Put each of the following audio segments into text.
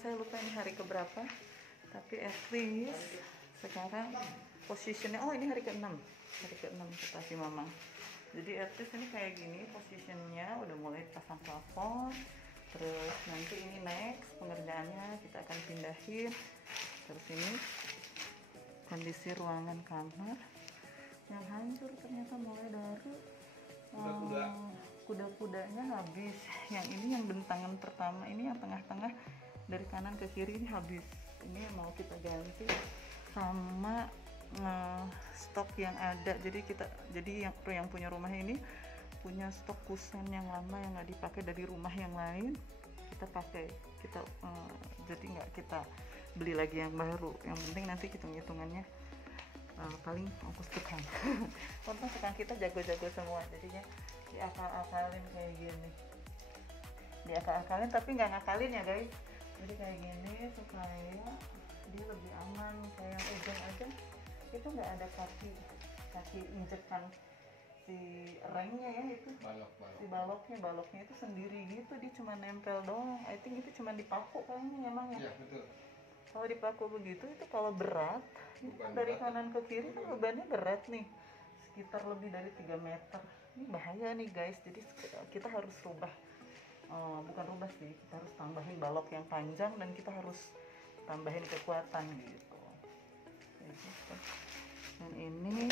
saya lupa ini hari keberapa, tapi at least sekarang posisinya, oh ini hari ke-6 kata si mama. Jadi at least ini kayak gini posisinya, udah mulai pasang plafon. Terus nanti ini next pengerjaannya kita akan pindahin. Terus ini kondisi ruangan kamar yang hancur ternyata mulai dari kuda-kudanya habis. Yang ini yang bentangan pertama, ini yang tengah-tengah dari kanan ke kiri ini habis. Ini yang mau kita ganti sama stok yang ada. Jadi yang punya rumah ini punya stok kusen yang lama yang nggak dipakai dari rumah yang lain, kita pakai, jadi nggak kita beli lagi yang baru. Yang penting nanti hitung-hitungannya paling ongkos tukang. Untung tukang kita jago-jago semua, jadinya diakal-akalin kayak gini, diakal-akalin tapi nggak ngakalin ya guys. Jadi kayak gini supaya dia lebih aman. Kayak ujung aja itu nggak ada kaki injekan si rengnya ya, itu si baloknya itu sendiri gitu, dia cuma nempel doang. I think itu cuma dipaku kayaknya memang ya. Iya betul. Kalau dipaku begitu itu kalau berat dari kanan ke kiri kan bebannya berat nih, sekitar lebih dari 3 meter. Ini bahaya nih guys, jadi kita harus rubah, bukan rubah sih, kita harus tambahin balok yang panjang dan kita harus tambahin kekuatan gitu. Dan ini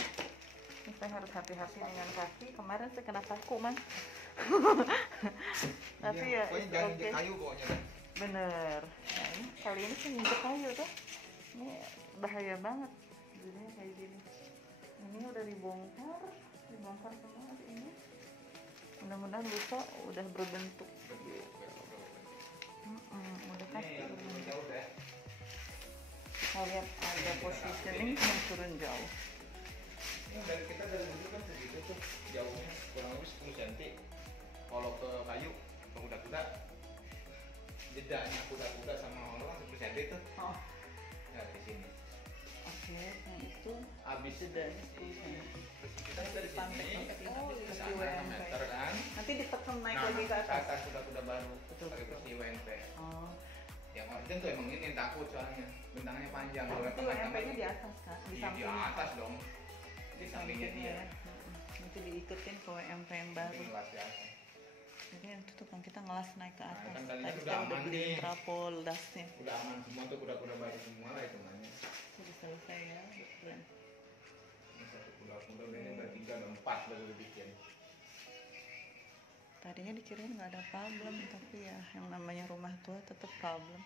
saya harus hati-hati dengan kaki. Kemarin saya kena paku man. Tapi ya jangan injek kayu pokoknya. Bener. Nah, ini kali ini saya injek kayu tuh. Ini bahaya banget. Jadinya kayak gini. Ini udah dibongkar semua ini. Mudah-mudahan lusa udah berbentuk. Udah pasti berbentuk. Kita lihat ada positioning yang turun jauh. Dari kita dari dulu kan segitu tuh jauhnya kurang lebih 10 cm. Kalau ke kayu ke kuda-kuda, jedanya kuda-kuda sama orang 10 cm tuh. Oh. Ya di sini. Oke, yang itu habis jedanya 10 cm. Kita dari sini ke sana meter kan. Nanti ditekan naik lagi ke atas. Kuda-kuda baru. Pakai kursi WNP. Oh. Yang origin tuh emang ini takut soalnya bentangannya panjang. Kalau WNP-nya di atas kan? Di atas dong. Di sampingnya dia. Nanti diikutin ke WMP yang baru. Jadi itu tuh kan kita ngelas naik ke atas. Nah, kan tadi kita udah beliin trapol dasnya. Udah aman semua tuh, kuda-kuda baru semua lah hitungannya. Sudah selesai ya, keren. Ini satu kuda-kuda ini udah 3 dan 4 baru dibikin. Tadinya dikirain nggak ada problem, tapi ya yang namanya rumah tua tetap problem.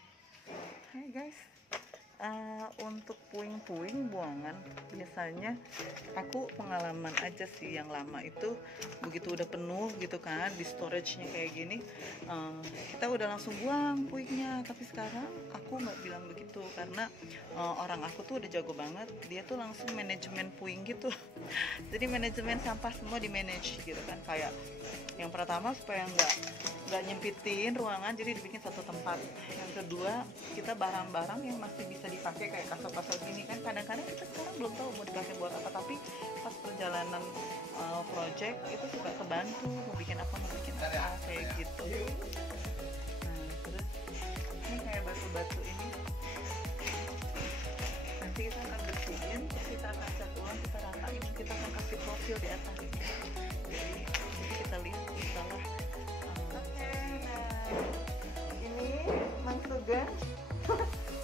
Hai guys. Untuk puing-puing buangan biasanya aku pengalaman aja sih, yang lama itu begitu udah penuh gitu kan di storage-nya kayak gini, kita udah langsung buang puingnya. Tapi sekarang aku nggak bilang begitu karena orang aku tuh udah jago banget, dia tuh langsung manajemen puing gitu. Jadi manajemen sampah semua di manage gitu kan. Kayak yang pertama supaya nggak nyempitin ruangan, jadi dibikin satu tempat. Yang kedua, kita barang-barang yang masih bisa dipakai kayak kasur-kasur gini kan, kadang-kadang kita sekarang belum tahu mau dipakai buat apa, tapi pas perjalanan project itu suka kebantu mau bikin apa kayak gitu. Nah terus ini kayak batu-batu ini nanti kita akan bersihin, kita akan cat ulang, kita ratain, kita akan kasih profil di atas. Jadi kita lihat setelah ini Mang Sugan.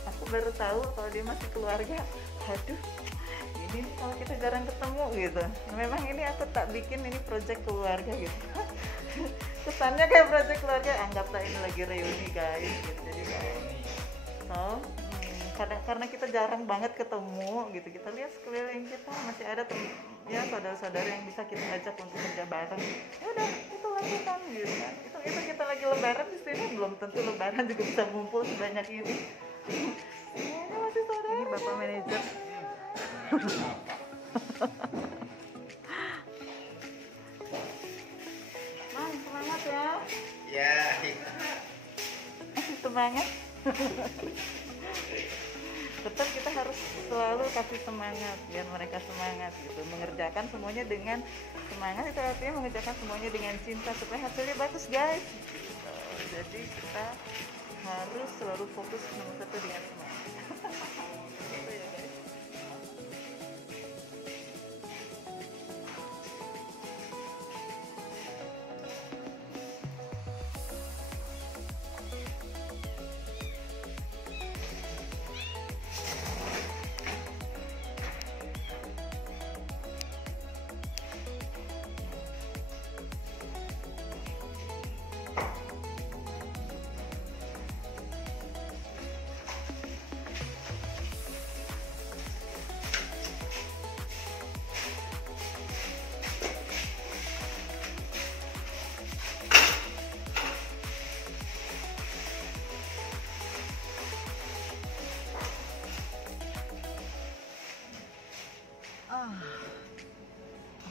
Aku baru tahu kalau dia masih keluarga. Aduh, ini kalau kita jarang ketemu gitu. Memang ini aku tak bikin ini project keluarga gitu. Kesannya kayak project keluarga, anggaplah ini lagi reuni guys gitu. Jadi karena kita jarang banget ketemu gitu, kita lihat sekeliling kita masih ada ya saudara-saudara yang bisa kita ajak untuk kerja bareng. Ya udah, itu lakukan gitu kan. Itu kita lagi lebaran di sini, belum tentu lebaran juga bisa ngumpul sebanyak ini. Semuanya masih saudara. Ini Bapak manajer. Mang, semangat ya. Ya. Semangat. Tetap kita harus selalu kasih semangat biar mereka semangat gitu, mengerjakan semuanya dengan semangat. Itu artinya mengerjakan semuanya dengan cinta supaya hasilnya bagus guys gitu. Jadi kita harus selalu fokus nomor satu dengan semangat. Gitu ya guys.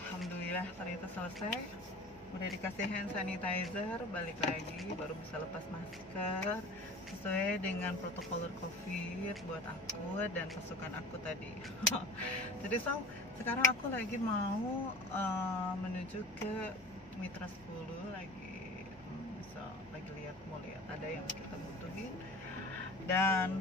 Alhamdulillah ternyata selesai. Udah dikasih hand sanitizer, balik lagi baru bisa lepas masker sesuai dengan protokol COVID buat aku dan pasukan aku tadi. Jadi sekarang aku lagi mau menuju ke Mitra 10 lagi mau lihat ada yang kita butuhin, dan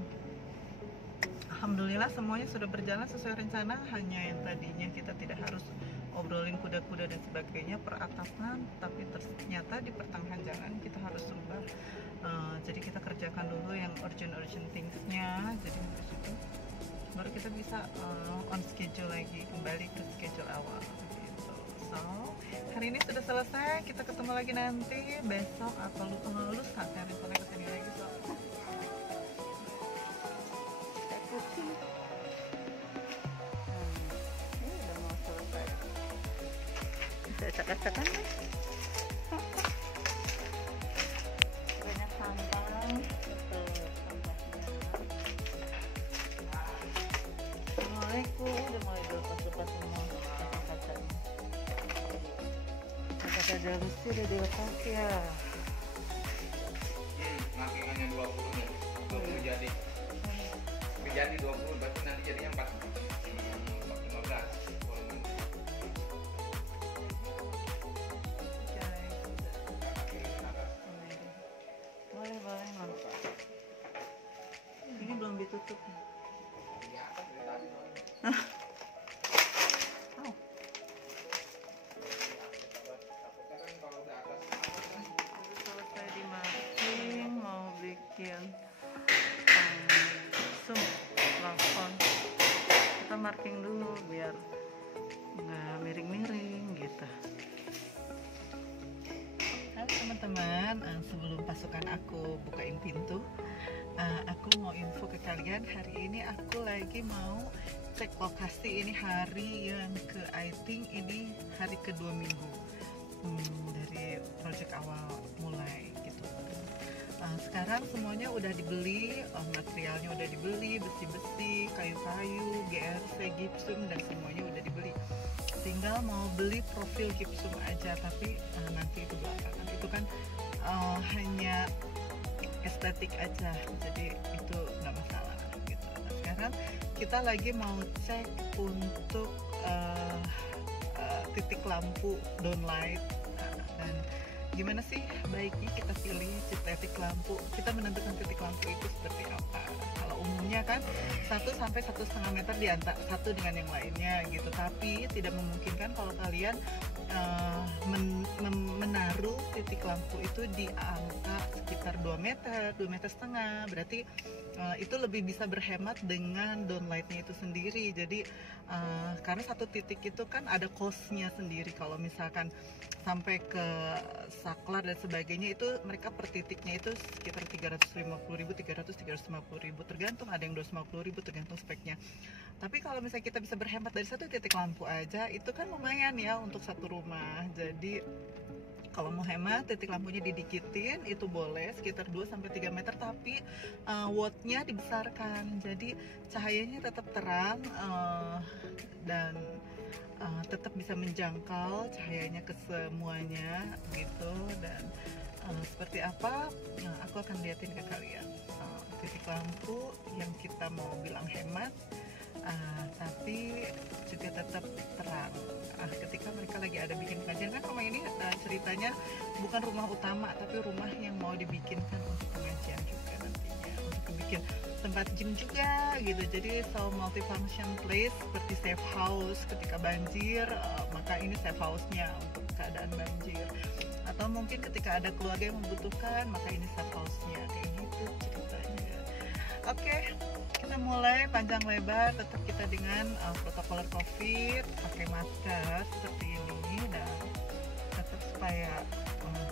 alhamdulillah semuanya sudah berjalan sesuai rencana. Hanya yang tadinya kita tidak harus obrolin kuda-kuda dan sebagainya per atasan, tapi ternyata di pertengahan jalan kita harus rubah. Jadi kita kerjakan dulu yang urgent thingsnya, jadi habis itu baru kita bisa on schedule lagi, kembali ke schedule awal gitu. So hari ini sudah selesai, kita ketemu lagi nanti besok atau lu saatnya rencana kesini lagi. So ini udah mau selesai, bisa acak-acakan nih. Banyak sampah, betul sampahnya. Assalamualaikum, udah mulai dilepas-lepas semua kaca-kacanya. Kaca-kaca besi udah dilepas ya. Markingannya 20 nih, 20 jadi. Jadi 20 berarti nanti jadinya 415 volume. Boleh manfaat. Ini belum ditutup. Selesai di marking, mau bikin plafon. Kita marking dulu biar nggak miring-miring gitu. Halo teman-teman, sebelum pasukan aku bukain pintu, aku mau info ke kalian. Hari ini aku lagi mau cek lokasi. Ini hari yang I think ini hari kedua minggu dari project awal mulai gitu. Sekarang semuanya udah dibeli, materialnya udah dibeli, besi-besi, kayu-kayu, GRC, gipsum, dan semuanya udah dibeli. Tinggal mau beli profil gipsum aja, tapi nanti itu belakangan. Itu kan hanya estetik aja, jadi itu nggak masalah gitu. Nah, sekarang kita lagi mau cek untuk titik lampu downlight, dan gimana sih baiknya kita pilih titik lampu. Kita menentukan titik lampu itu seperti apa. Kalau umumnya kan 1 sampai 1,5 meter di antara satu dengan yang lainnya gitu, tapi tidak memungkinkan kalau kalian menaruh titik lampu itu di angka sekitar 2 meter, 2,5 meter. Berarti itu lebih bisa berhemat dengan downlightnya itu sendiri. Jadi karena satu titik itu kan ada cost-nya sendiri. Kalau misalkan sampai ke saklar dan sebagainya, itu mereka per titiknya itu sekitar 350.000, 350.000, tergantung, ada yang 250.000, tergantung speknya. Tapi kalau misalnya kita bisa berhemat dari satu titik lampu aja, itu kan lumayan ya untuk satu rumah. Jadi kalau mau hemat, titik lampunya didikitin, itu boleh sekitar 2-3 meter, tapi wattnya dibesarkan, jadi cahayanya tetap terang dan tetap bisa menjangkau cahayanya ke semuanya gitu. Dan seperti apa, aku akan liatin ke kalian titik lampu yang kita mau bilang hemat, tapi juga tetap terang ketika mereka lagi lagi ada bikin pengajian kan. Rumah ini ceritanya bukan rumah utama tapi rumah yang mau dibikinkan untuk pengajian juga nantinya, untuk dibikin tempat gym juga gitu. Jadi so multifunction place seperti safe house ketika banjir, maka ini safe house-nya untuk keadaan banjir. Atau mungkin ketika ada keluarga yang membutuhkan, maka ini safe house-nya, kayak gitu ceritanya. Oke, kita mulai panjang lebar, tetap kita dengan protokol COVID, pakai masker seperti ini, dan tetap supaya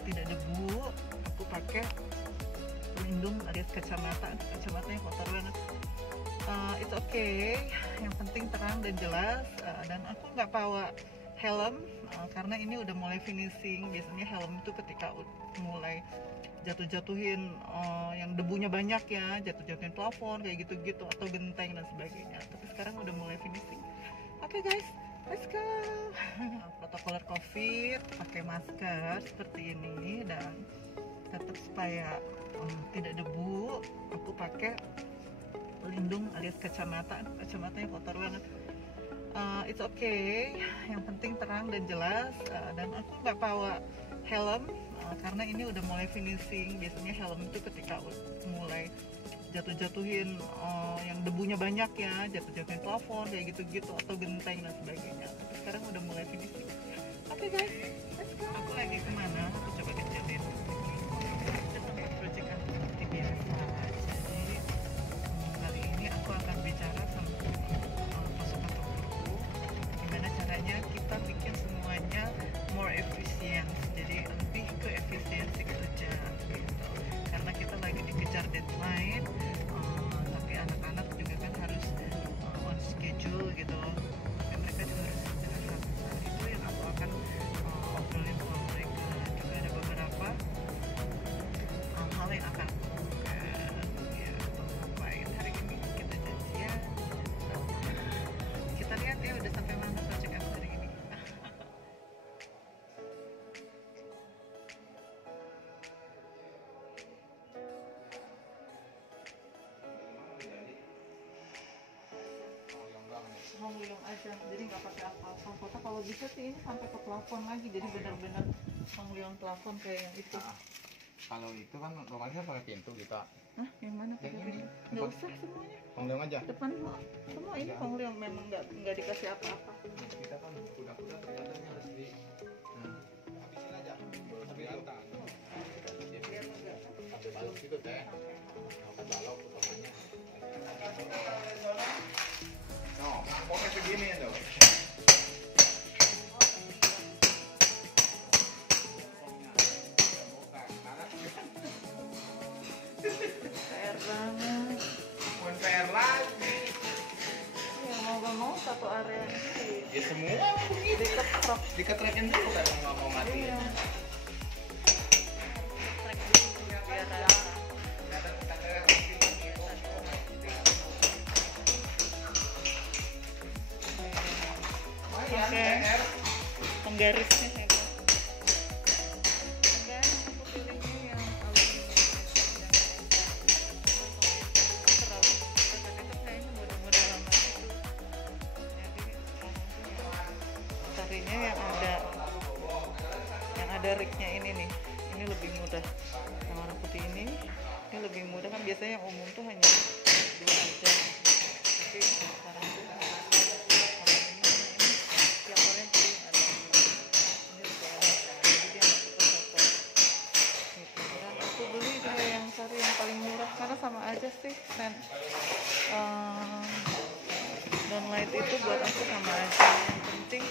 tidak debu, aku pakai pelindung alias kacamatanya kotor banget. It's okay, yang penting terang dan jelas, dan aku nggak bawa helm karena ini udah mulai finishing. Biasanya helm itu ketika mulai jatuh-jatuhin yang debunya banyak ya, jatuh-jatuhin plafon kayak gitu-gitu atau genteng dan sebagainya. Tapi sekarang udah mulai finishing. Oke guys, let's go. Protokol COVID, pakai masker seperti ini, dan tetap supaya tidak debu, aku pakai pelindung alias kacamatanya kotor banget. It's okay, yang penting terang dan jelas, dan aku nggak bawa helm karena ini udah mulai finishing. Biasanya helm itu ketika mulai jatuh-jatuhin yang debunya banyak ya, jatuh-jatuhin plafon kayak gitu-gitu atau genteng dan sebagainya. Tapi sekarang udah mulai finishing. Oke guys, let's go. Aku lagi kemana? Aku coba kejadian project aku seperti biasa. Jadi kali ini aku akan bicara sama pasukan tokoku gimana caranya kita bikin semuanya more efficient, jadi lebih ke efisiensi kerja gitu. Karena kita lagi dikejar deadline, tapi anak-anak juga kan harus on schedule gitu loh, tapi mereka juga harus istirahat. Nah, itu yang aku akan obrolin sama mereka. Juga ada beberapa hal yang akan aku lakukan ya, atau ngapain hari ini, kita janjian. Kita lihat ya udah sampai mana project aku hari ini. Luyong aja, jadi nggak pakai apa-apa. Foto kalau bisa sih ini sampai ke plafon lagi, jadi benar-benar luyong plafon kayak yang itu. Kalau itu kan rumahnya pakai pintu kita. Hah, yang mana pakai Yang ini. pintu? Nggak usah semuanya. Penglihang aja. Depan semua ini luyong, memang nggak dikasih apa-apa. Kita kan kuda-kuda kelihatannya harus di habisin aja. Kelihatan. Biar enggak Sampai balok gitu teh. Kan balok utamanya. No, pokoknya begini tuh. PR banget. Bukan PR lagi. Ya mau nggak mau satu area ini Ya semua begitu. diketrok. Diketrekin dulu kan nggak mau mati. Iya. Trek dulu biar PR. penggarisnya hebat. Penggaris aku pilihnya yang aluminium. Terlalu dekat-dekat kayaknya model-model lama itu. Jadi carinya yang ada rignya ini nih. Ini lebih mudah. Yang warna putih ini lebih mudah, kan biasanya yang umum tuh hanya dua aja. Tapi sekarang tuh tiap orang pilih ada ini lebih enak, jadi dia nggak kotor-kotor gitu. Dan aku beli juga yang cari yang paling murah karena sama aja sih downlight itu buat aku sama aja, yang penting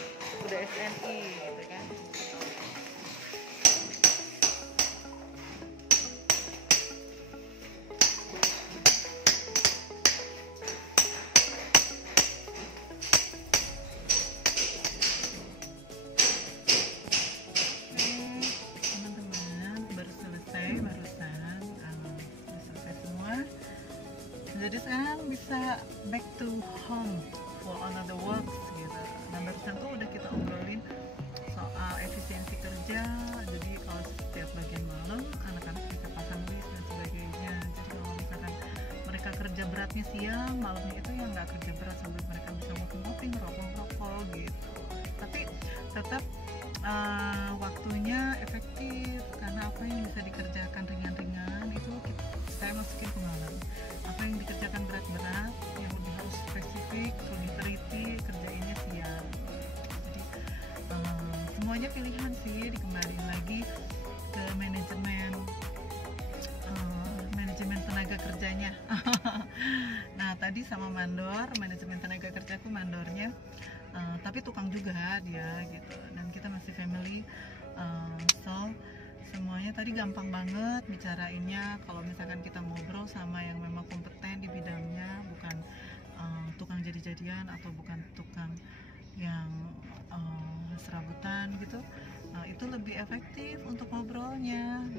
udah SNI gitu kan. Teman-teman baru selesai barusan, udah selesai semua. Jadi sekarang bisa back to home for another works gitu. Nah barusan tuh udah kita obrolin soal efisiensi kerja. Jadi kalau setiap bagian malam anak-anak bisa pasang lift dan sebagainya. Jadi kalau misalkan mereka kerja beratnya siang, malamnya itu yang nggak kerja berat sambil mereka bisa ngopi-ngopi, ngerokok gitu. Tapi tetap waktunya efektif karena apa yang bisa dikerjakan ringan-ringan itu saya masukin ke malam. Apa yang dikerjakan berat-berat yang lebih harus spesifik, lebih teliti, kerjainnya siang. Jadi semuanya pilihan sih, dikembaliin lagi ke manajemen tenaga kerjanya. Nah tadi sama mandor, manajemen tenaga kerjaku mandornya, tapi tukang juga dia gitu, dan kita masih family, so semuanya tadi gampang banget bicarainnya. Kalau misalkan kita ngobrol sama yang memang kompeten di bidangnya, bukan tukang jadi-jadian atau bukan tukang yang serabutan gitu, itu lebih efektif untuk ngobrolnya.